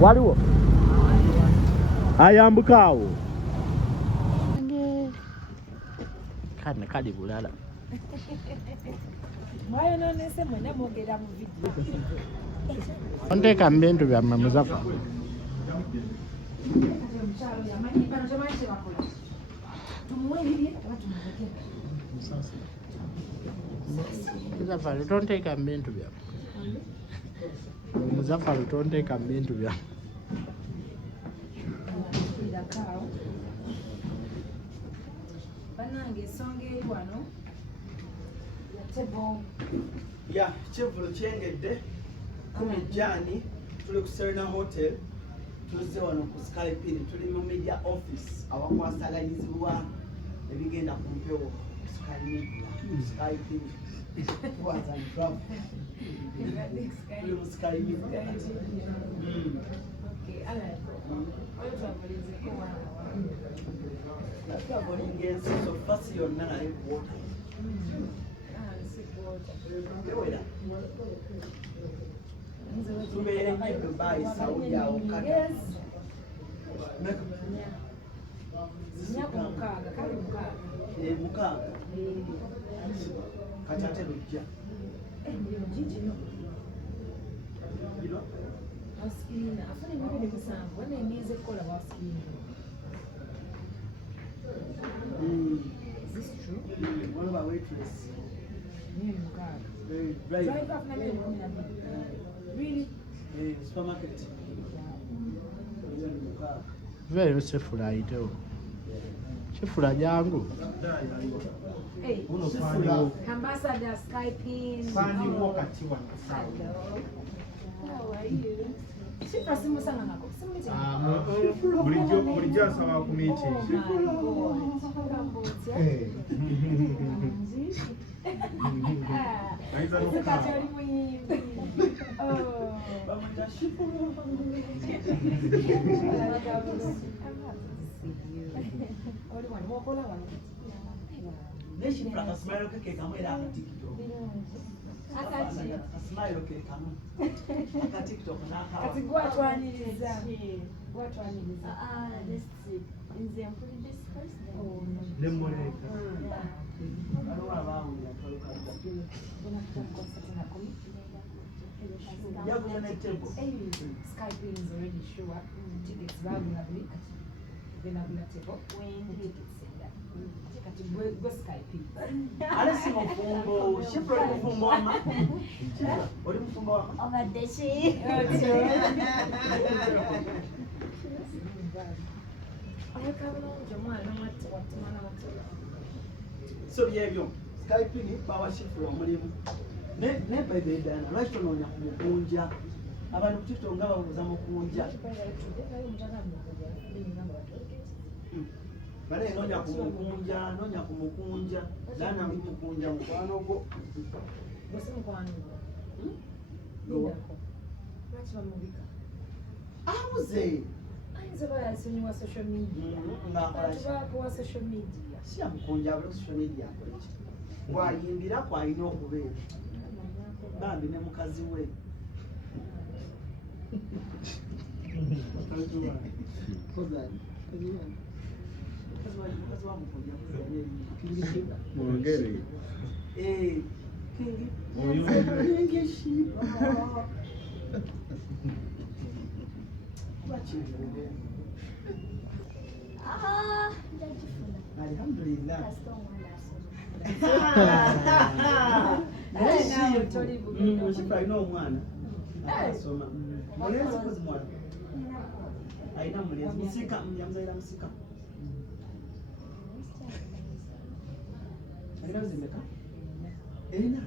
Waliwo ayambuka awo kane kali bulala mwayo nonese mwena mwogera mu video onteeka mu bintu byammwe Muzafa Muzafa lutonteeka mu bintu byammwe Muzafa lutonteeka mu bintu byammwe banange ensonga eri wano yatebo ya Kivulo kyengedde kumijjani tuli ku Serena Hotel tuzze wano ku Skype tuli mu media office awakwasaganyizibwa ebigenda ku mpewo Skype was and travel Skype okay alright oyo twavolezeko traveling against so fast you're not a water tubeere nnyo Dubai Saudi awo Qatar mukaaga kati ate lujja Is this true? One of our waitress. Drive off really? Supermarket. Very sefula ayitewo kifula jangu Hey, Ambassador Skype. Sandiwo kati wano How are you? Shifra simu sana nako. bulijjo asaba ku meeting Skype is already sure. Tickets available. Then I'm not able. When tickets go Skype. Ale si mufumbo, Shifra mufumbo wama. Oli mufumbo wama? Obadeshi. So byebyo Skype ni bawa Shifra omulimu. Ne bebe dana lwaki tonoonya kumukunja abantu ku TikTok nga babuuza mukunja bale noonya kumukunja dana kumukunja mukwano gwo abuze social media. si amukunja abula social media akoleki bwayimbira kwalina okubeera bambi ne mukazi we mwongere alhamdulillah Shifra alina omwana asoma mulezi kozi mwana alina mulezi musika yamuzaira musika alina zimeka erina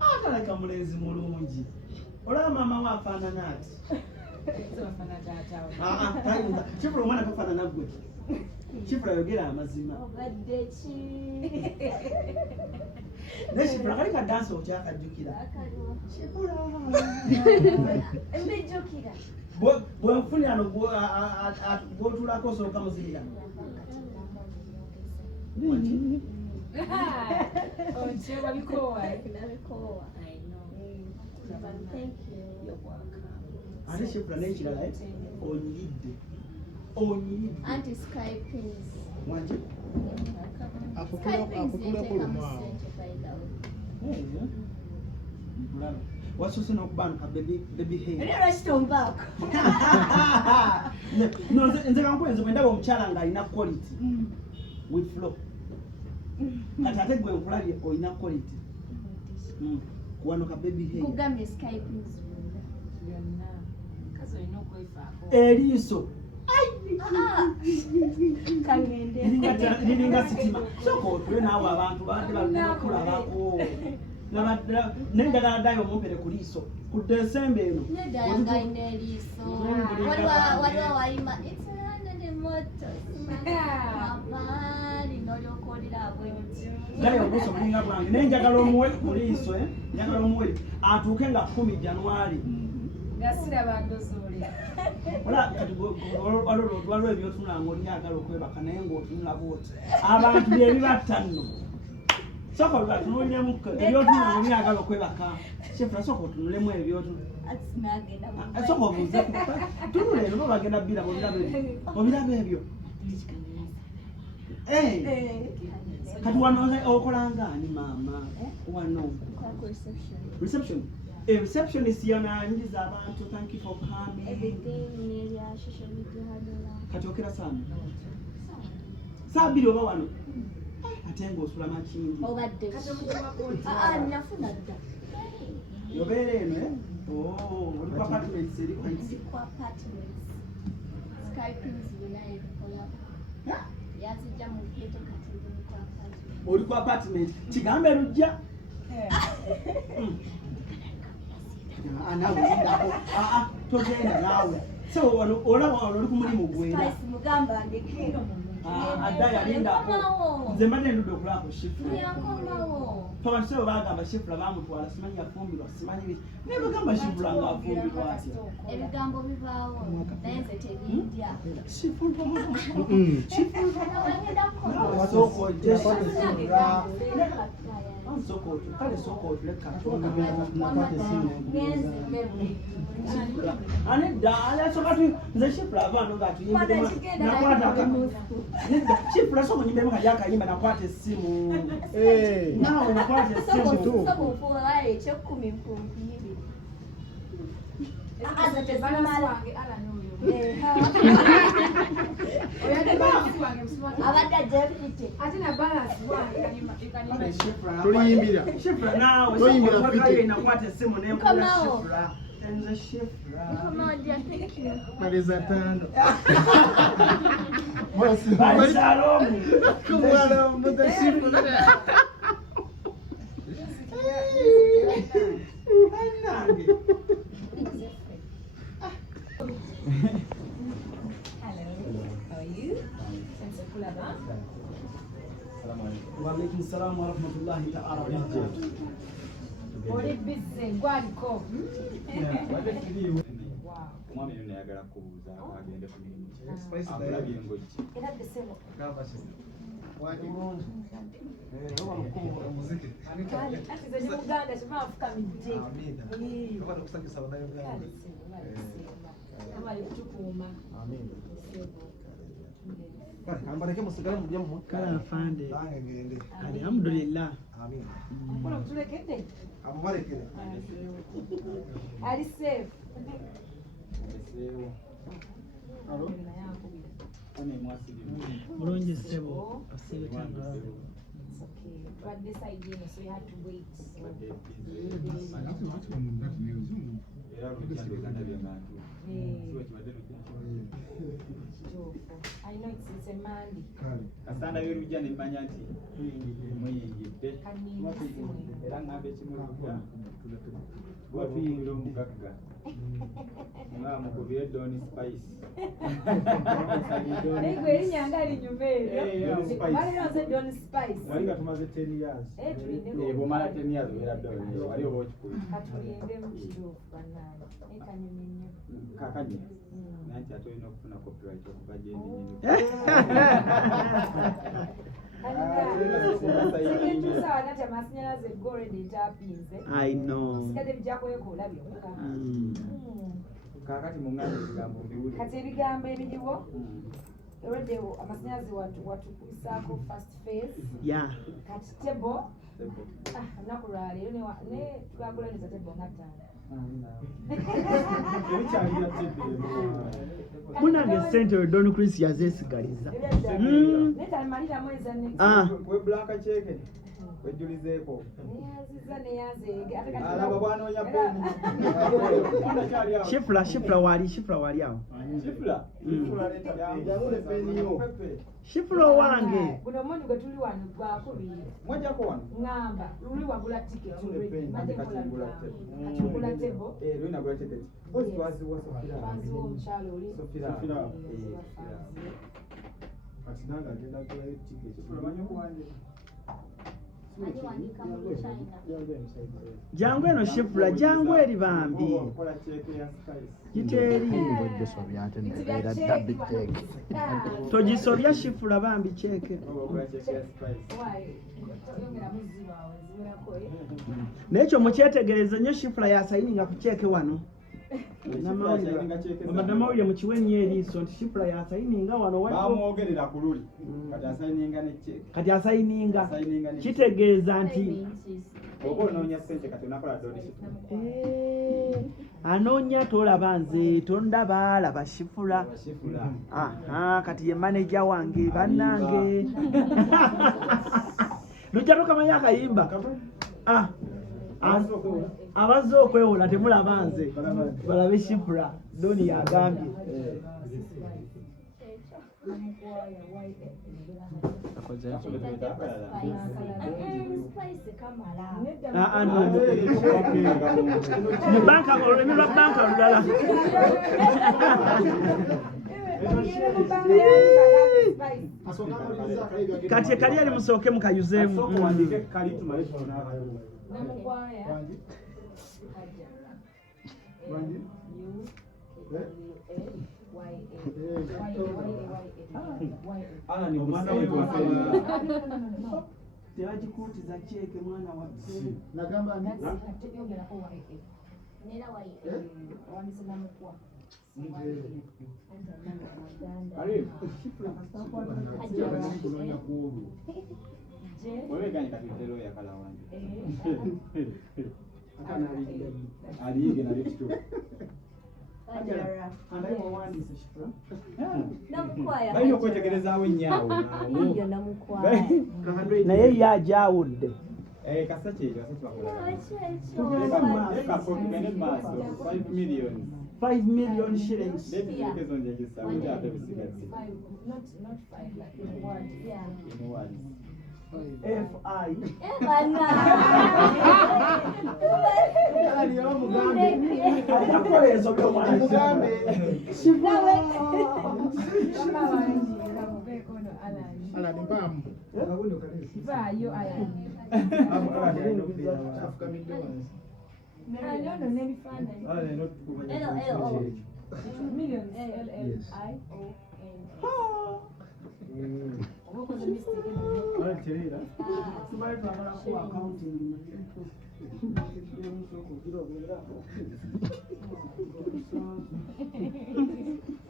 ataleka mulezi mulungi olaba maama we afaanana ati tayinza Shifra omwana tafaanana gwe Shifra yogera amazima ne Shifra kali kadansi okyakajjukira bwenfunira no bwotulako osooka muzirira ate shefula n'ekirala onyidde Anti Sky Pins. wanje akutulako lumwawo. wasose n'okubanuka baby hair Ndio rashitombako. no nze kankulenze bwe ndaba omukyala ng'alina quality with flow kati ate gwe nkulabye olina quality kuwanuka baby hair Kugambye Sky Pins. byonna kazi olina okwefaako eriiso Kangende. liringa sitima sooka otule naawe abantu badde bakulabako nenjagala ddayo omumpere ku liiso ku Desemba eno Nedanga ineliso. Waliwo wayima. It's a moto. Mabali n'olyokolera abwenzi. ddayo obuuso bulinga bwange nenjagala omuwe ku liiso njagala omuwe atuuke nga 10 January gasiraba ndozoole ola kati waliwo ebyotunula ng'olyagala okwebaka naye ng'otunula bwoti abantu byebibatta nno sooka olubatunuuliremu ebyotunula ng'olyagala okwebaka shefula sooka otunulemu ebyotunula sooka obuuze tunula eno no bagenda bbira obiraba ebyo kati wano okola ngaani maama wano reception receptionist yananyiza abantu thank you for coming kati okera sana saabiri oba wano ate ng'osula makindi Obadde. Nafuna dda. yobeera eno oli ku apartments eri Ku apartments. Sky Pins binayebikola. Yazijja mu ghetto kati ndi ku apartments. oli ku apartment kigambe lujja togenda naawe so olaba oli ku mulimu gwera Spice mugamba ndeke. adda yalindako nze mbadde ndudde okulaba ku shifula Yakomawo. tobantisebo bagamba shifula bamutwala simanyi yafumbirwa simanyi biki naye bagamba shifula ng'afumbirwa atya Ebigambo bibaawo. Naye nze tebindya. wasooka ojje kale sooka otule katonda anedda alasooka nze shifula avaano ngaatuyimbiddemu nakwata shifula sooka onyimbiddemu kali akayimba nakwata essimu naawe nakwata essimu Sobofuula eky'ekkumi nkumpiri. Abadde ajjefite. ate na balansi wange Tuliyimbira. shifula naawe Toyimbira sooka fiti. otwakayo nakwata essimu nempula Komawo. shifula nze shifula Maliza tano. Balisalomu. Kumwala mudashifu. Nange. Waalaikum salaam wa rahmatullahi ta'ala wa barakatuh. oli bizze gwaliko omwami yonna yagala kubuuza agende ku mirimu akulabye engojje era desebo ati ze ne muganda kiba afukamidde amali kutukuuma Kambareke musigale mujye mu Kala afande. nange ngende. Alhamdulillah. Amin. kola kutulekedde Amubarekere. ali safe eseewo Alo. naye akubira ane mwasirimu Mulungi sebo. Asibe tanga. twadde side eno so you had to wait badde era olujjandoza ndabye bantu kiwa kibadde lujja I know it's a Monday. kasanda by'olujja ne mmanya nti muyingidde era ngamba ekimu olujja kuba tuyingira omugagga nga mukubire Don Spice Naye gwe erinnya nga linyuma eryo. Don Spice. Balina nze Don Spice. Wali nga tumaze 10 years. Tulinde bw'omala 10 years obeera Don wali oba okikubye katulinde mu kituufu bannange. Naye kanyumye nnyo. kakanye nanti ate olina okufuna copyright okuva gyendi nyini Singetuusa wanati amasannyalaze go already tappinze. I know. Sigadde bijja kwekola byokka. Kakati mungane ebigambo mbiwulire. Kati ebigambo ebiriwo already amasannyalaze watukubisaako first phase. Yeah. Kati table olunaku lwaleero ne twakulaniza table nga ttaano. Munange ssente Don Chris yazeesigaliza. Netamaliramu ezanne. We blanka cheke. Wejulizeeko. Neyaziza Alaba bwanoonya peni. Shifra wali awo. Shifra wange. Guno omundi gwe tuli wano gwakubiri. Mwajjako wano? Ngamba luli wagula tiketi already. Kati tebo. Luli nagula tiketi. Bozi twaziwa Sofira. Twaziwa omukyalo oli. Sofira. Kati nange agenda kugula tiketi. Omanyi okuwandiika? Jangu eno Shifra, jangu eri bambi. Giteeri. Togisobya Shifra bambi cheke. N'ekyo mukyetegereze nnyo Shifra yasayininga ku cheke wano. Amadamawulire mukiwe nnyo eriiso nti Shifra yasayininga wano bamwogerera ku luli kati asayininga ne cheke. Kati asayininga kitegeeza nti oba onoonya ssente kati onakola donation. Anoonya tolaba nze tondaba alaba Shifra. Kati ye manager wange bannange. Lujja tokamanya akayimba. Abazze okwewola temulaba nze balabe Shifra Doni yagambye. Banka olulimi lwa banka lulala. Kati kali ali musooke mukayuzeemu. Tebagikuutiza cheke mwana waffe. Nagamba ni Weweganye kati ntero yakala wange. Aliige na likitu. Bayi okwetegerezaawo ennyawo. Naye yajawudde. Kasa kyekyo tugende maaso 5 million. 5 million shillings. Ezo njegesa ate ate bisigadde. Not 5 like in word. Yeah. In words. FI.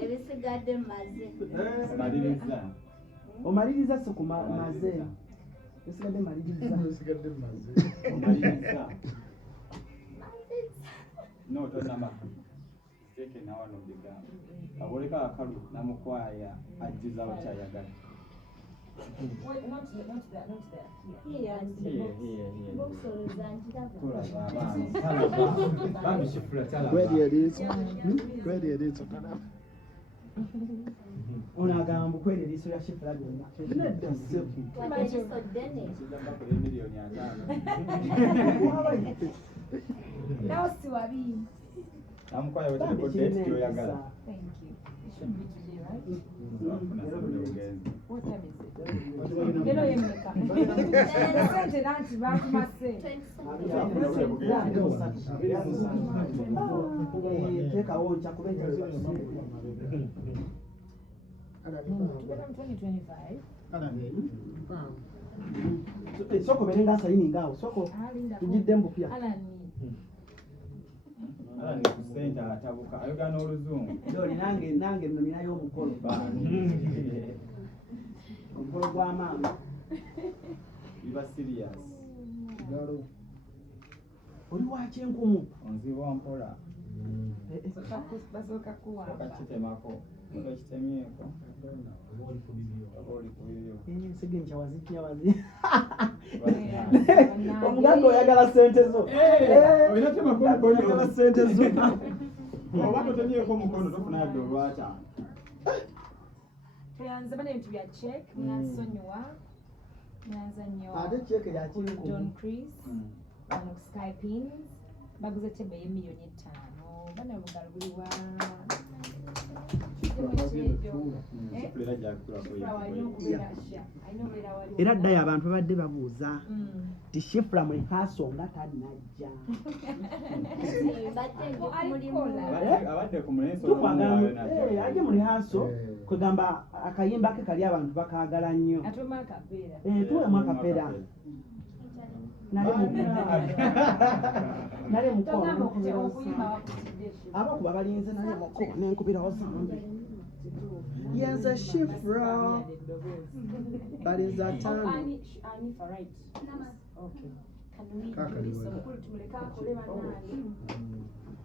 Ebisigadde maze. Omaliriza so ku maze. Ebisigadde maliriza. Ebisigadde maze. Omaliriza. No, tonama. Steke na wano biga. Aboleka akalu namukwaya ajiza ochayagala. Wait, not there. Here. Kweli eriiso Onagamba kweli eriiso lya Shifra lyonna. Nedda ssebo. Milioni 5. Now see what we. Namukwaya weteleko date kyoyagala. Thank you. It should be today, right? What time is it? Lero yemeka. Sente nanti bakumase. Teekawo nja kubenja. Together 2025. Soko beninga sayininga awo. Soko tujidde mbupya. Ala ndi ku center atabuka ayogera n'oluzungu. Doli nange nno ninayo omukolo. Omukolo gwa maama. Biba serious. Kigalo. Oli wa kyenkumu. Onziwa mpola. basooka kuwamba Kakitemako. Kakitemyeko. Oli ku bibyo. Sigincha wazi. Omuganga oyagala sente zo. Oyina temako mukono. Oyagala sente zo. Oba totemyeko mukono tofuna yadde olwata. tuyanze bana ebintu bya check mwansonyiwa mwanza nnyo Ate cheke ya kyenkumu. Don Chris bano ku Skypins baguze tebe y'emiliyoni 5 bana mugalo buli wa Kifulira gyakula Era ddayo abantu babadde babuuza ti Shifra mu rehearsal nga tanajja. abadde ku mulenzi Tukwagala ajje mu rehearsal kwegamba akayimba ke kali abantu bakaagala nnyo. atuma akapeera Tuwemu akapeera. Nale togamba okuyimba mukono. wakutidde Abakuba balinze nale mukono nenkubirawo zambi. Yenze Shifra balinze ataano. Ani for right okay Kaka ni wewe. tumuleka akole banaani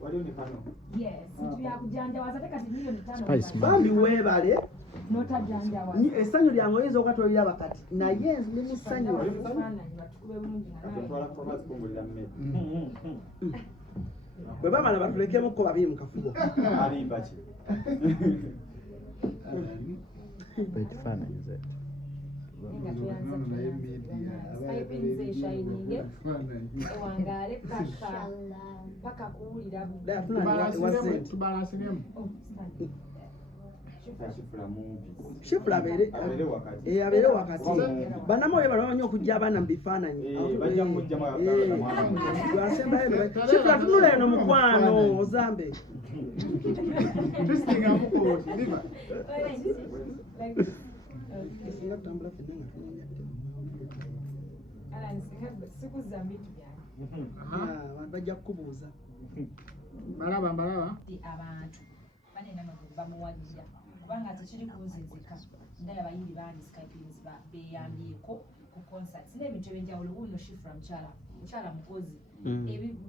waliwo ne kano yes tuyakujanjawaza tekati miliyoni 5 Spice man. Bambi weebale notajanjawaza essanyu lyange oyinza okatolera kati naye ndi mu ssanyu. ebifaananyi batukube bulungi atutwala kuba zikungulira mmere Bwe bamala batulekemukko babiri mu kafubo. alimba ki Ekifaananyi ze. nga tuyanza Naye media, Skypins eshayininge ekifaananyi. ewangaale paka kuwulira Tubalasiremu. kifula mumpi Shifra abeere wakati abeere wakati. Bannamawulire bano bamanyi okujja abaana mu bifaananyi. bajja mujjamu Shifra tunula eno mukwano ozambe. Tusinga mukooti, liba. sikuzza bintu byange Abantu bajja kukubuuza. Mbalaba. abantu banena bamuwalira kubanga tekiri kunzizika ndaya abayimbi bangi Skypins beyambyeko ku concerts n'ebintu ebyenjawulo wuno Shifra mukyala mukozi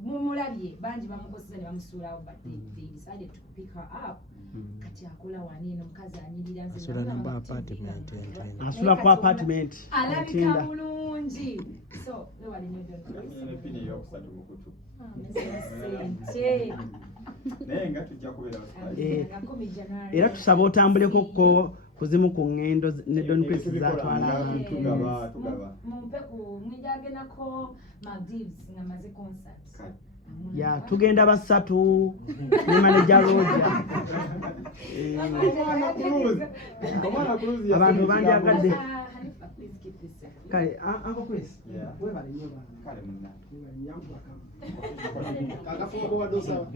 mumulabye bangi bamukozesa ne bamusuulawo but they decided to pick her up kati akola waneeno mukazi anyirira Asula ku apartment. alabika bulungi so wewalinyo epini eyokusatu mukutu sente naye nga tujja kubeera Era tusaba otambuleko ko kuzimu ku ngendo ne Don Chris zatwala abantu. tugaba mumpe ku mwijagenako Maldives nga maze concert Ya tugenda basatu ne manager Roger. Abantu banjagadde. Hanifa, please keep this secret. Kale Uncle Chris. Yeah. Webale nnyo bana. kale munna Yangu akamu. Akafuko wa dosa.